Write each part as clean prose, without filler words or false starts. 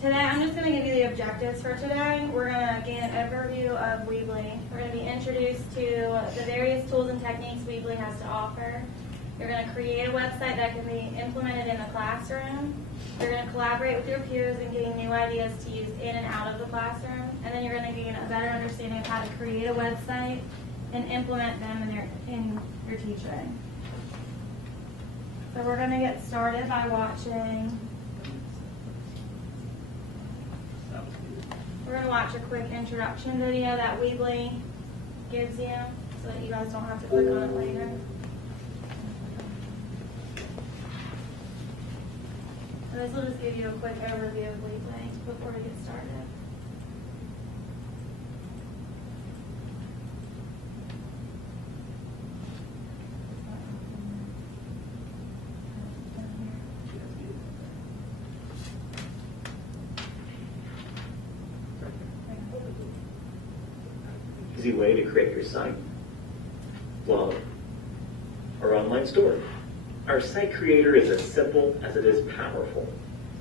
Today, I'm just going to give you the objectives for today. We're going to gain an overview of Weebly. We're going to be introduced to the various tools and techniques Weebly has to offer. You're going to create a website that can be implemented in the classroom. You're going to collaborate with your peers and gain new ideas to use in and out of the classroom. And then you're going to gain a better understanding of how to create a website and implement them in your teaching. So we're going to get started by watching. We're going to watch a quick introduction video that Weebly gives you so that you guys don't have to click on it later. So this will just give you a quick overview of Weebly before we get started. Easy way to create your site, blog, or online store. Our site creator is as simple as it is powerful,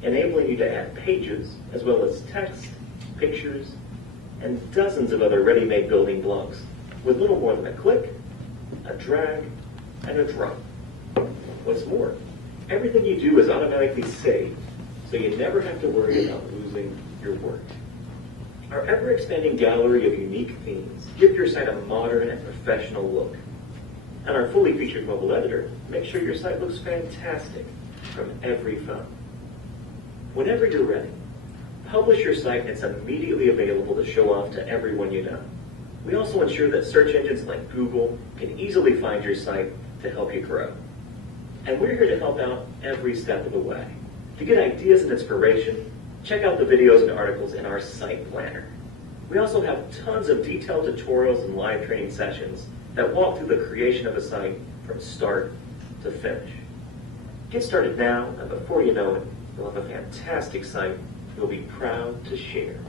enabling you to add pages as well as text, pictures, and dozens of other ready-made building blocks with little more than a click, a drag, and a drop. What's more, everything you do is automatically saved, so you never have to worry about losing your work. Our ever-expanding gallery of unique themes give your site a modern and professional look. And our fully featured mobile editor makes sure your site looks fantastic from every phone. Whenever you're ready, publish your site and it's immediately available to show off to everyone you know. We also ensure that search engines like Google can easily find your site to help you grow. And we're here to help out every step of the way. To get ideas and inspiration, check out the videos and articles in our site planner. We also have tons of detailed tutorials and live training sessions that walk through the creation of a site from start to finish. Get started now, and before you know it, you'll have a fantastic site you'll be proud to share.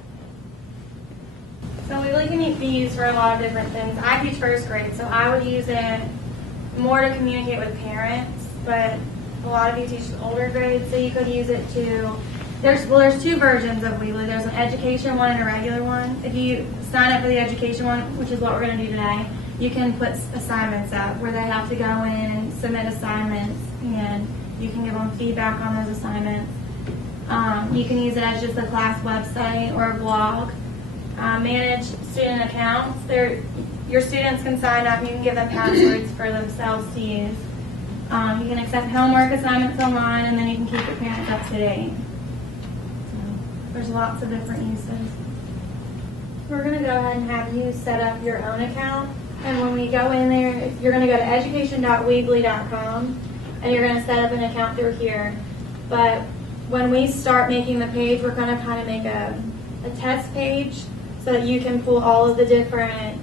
So Weebly can be used for a lot of different things. I teach first grade, so I would use it more to communicate with parents, but a lot of you teach older grades, so you could use it to There's two versions of Weebly. There's an education one and a regular one. If you sign up for the education one, which is what we're going to do today, you can put assignments up where they have to go in and submit assignments, and you can give them feedback on those assignments. You can use it as just a class website or a blog. Manage student accounts. Your students can sign up and you can give them passwords for themselves to use. You can accept homework assignments online, and then you can keep your parents up to date. There's lots of different uses. We're going to go ahead and have you set up your own account. And when we go in there, you're going to go to education.weebly.com and you're going to set up an account through here. But when we start making the page, we're going to kind of make a test page so that you can pull all of the different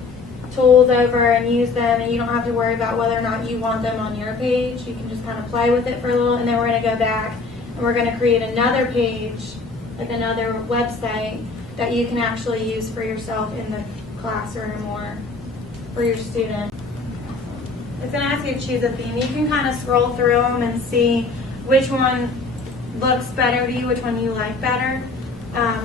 tools over and use them, and you don't have to worry about whether or not you want them on your page. You can just kind of play with it for a little, and then we're going to go back and we're going to create another page, like another website that you can actually use for yourself in the classroom or for your student. It's going to ask you to choose a theme. You can kind of scroll through them and see which one looks better to you, which one you like better.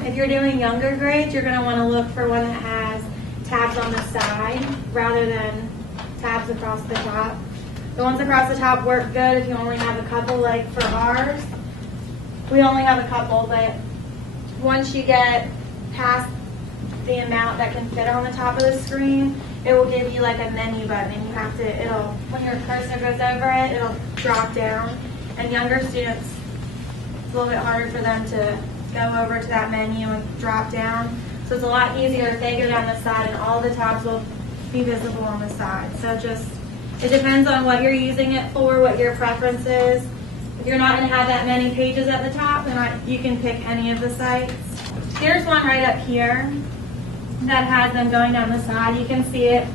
If you're doing younger grades, you're going to want to look for one that has tabs on the side rather than tabs across the top. The ones across the top work good if you only have a couple, like for ours. We only have a couple, but once you get past the amount that can fit on the top of the screen, it will give you like a menu button. You have to, when your cursor goes over it, it'll drop down. And younger students, it's a little bit harder for them to go over to that menu and drop down. So it's a lot easier if they go down the side and all the tabs will be visible on the side. So it depends on what you're using it for, what your preference is. If you're not going to have that many pages at the top, then you can pick any of the sites. Here's one right up here that has them going down the side. You can see it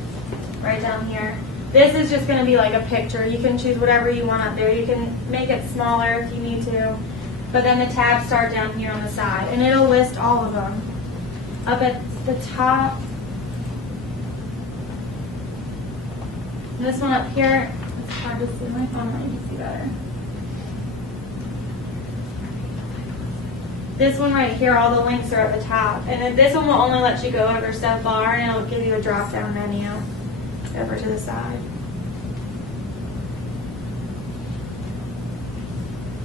right down here. This is just going to be like a picture. You can choose whatever you want up there. You can make it smaller if you need to. But then the tabs start down here on the side. And it'll list all of them. Up at the top, this one up here, it's hard to see. My phone might you see better. This one right here, all the links are at the top. And then this one will only let you go over so far, and it'll give you a drop-down menu over to the side.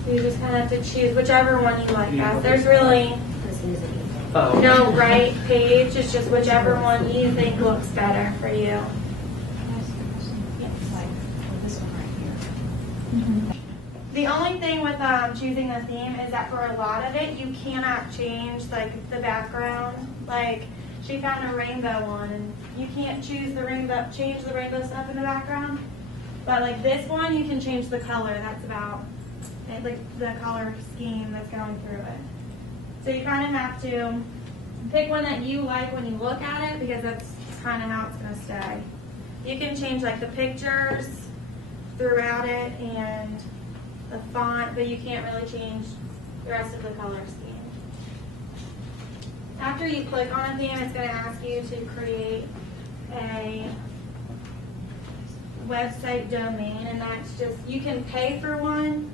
So you just kind of have to choose whichever one you like best. There's really no right page. It's just whichever one you think looks better for you. The only thing with choosing the theme is that for a lot of it, you cannot change like the background. Like she found a rainbow one, and you can't choose the rainbow, change the rainbow stuff in the background. But like this one, you can change the color. That's about it, like the color scheme that's going through it. So you kind of have to pick one that you like when you look at it, because that's kind of how it's going to stay. You can change like the pictures throughout it and the font, but you can't really change the rest of the color scheme. After you click on a theme, it's going to ask you to create a website domain, and that's just, you can pay for one,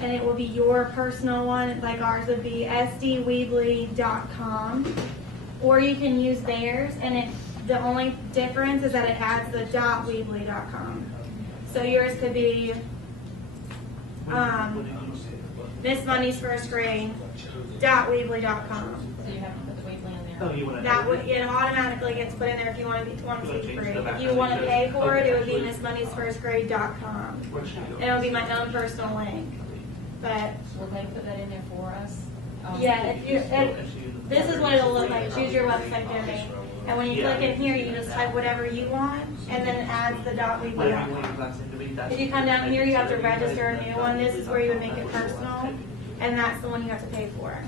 and it will be your personal one, like ours would be sdweebly.com, or you can use theirs, and the only difference is that it adds the .weebly.com. So yours could be Miss Money's First Grade .weebly.com. So you have to put the Weebly in there. Oh, you want to That would, it automatically gets put in there if you want to be free. If you want to pay for it, it would be MissMoney'sFirstGrade.com. And it would be my own personal link. But Will they put that in there for us? yeah, this is what it'll look like. Choose your website domain. And when you click in here, you just type whatever you want, and then it adds the .weebly.com. If you come down here, you have to register a new one. This is where you would make it personal, and that's the one you have to pay for.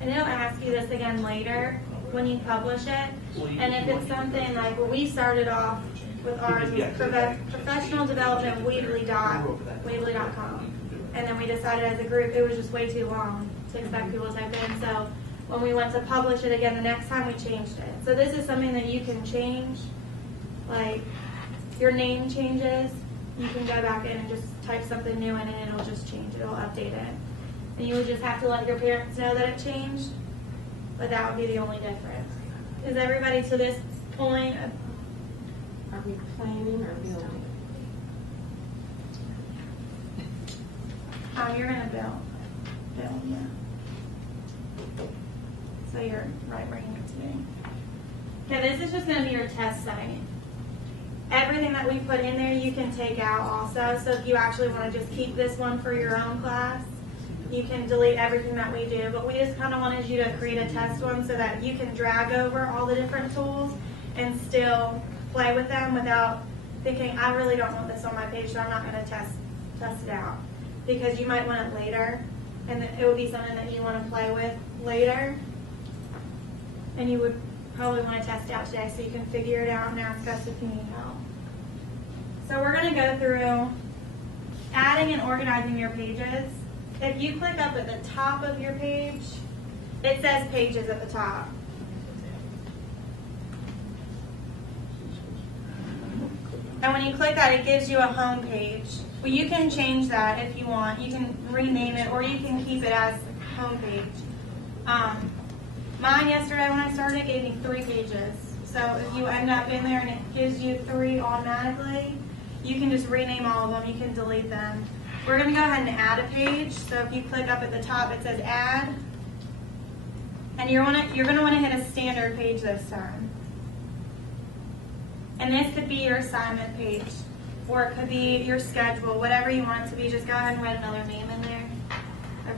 And it'll ask you this again later when you publish it. And if it's something like, well, we started off with ours was professional development weebly.com. And then we decided as a group it was just way too long to expect people to type in. So when we went to publish it again the next time, we changed it. So this is something that you can change. Like your name changes, you can go back in and just type something new in it, it'll just change it, it'll update it. And you would just have to let your parents know that it changed, but that would be the only difference. Is everybody to this point? Are we planning or building? You're gonna build, yeah. So you're right where you need to be. Okay, this is just gonna be your test site. Everything that we put in there you can take out also, so if you actually want to just keep this one for your own class, you can delete everything that we do, but we just kind of wanted you to create a test one so that you can drag over all the different tools and still play with them without thinking, I really don't want this on my page, so I'm not going to test it out. Because you might want it later, and it would be something that you want to play with later, and you would probably want to test it out today so you can figure it out and ask us if you need help. So we're going to go through adding and organizing your pages. If you click up at the top of your page, it says pages at the top. And when you click that, it gives you a home page. Well, you can change that if you want. You can rename it, or you can keep it as home page. Mine yesterday when I started, it gave me 3 pages. So if you end up in there and it gives you 3 automatically, you can just rename all of them. You can delete them. We're going to go ahead and add a page. So if you click up at the top, it says add. And you're going to want to hit a standard page this time. And this could be your assignment page, or it could be your schedule, whatever you want it to be. Just go ahead and write another name in there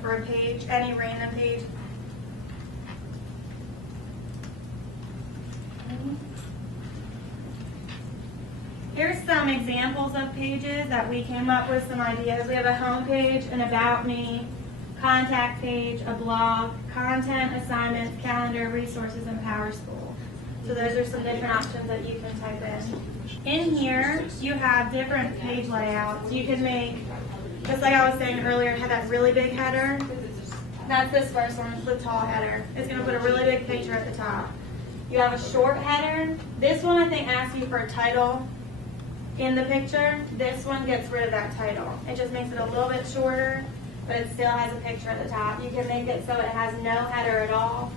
for a page, any random page. Here's some examples of pages that we came up with, some ideas. We have a home page, an about me, contact page, a blog, content, assignments, calendar, resources, and PowerSchool. So those are some different options that you can type in. In here, you have different page layouts. You can make, just like I was saying earlier, have that really big header. That's this first one, it's the tall header. It's going to put a really big picture at the top. You have a short header. This one I think asks you for a title in the picture. This one gets rid of that title. It just makes it a little bit shorter. but it still has a picture at the top. You can make it so it has no header at all,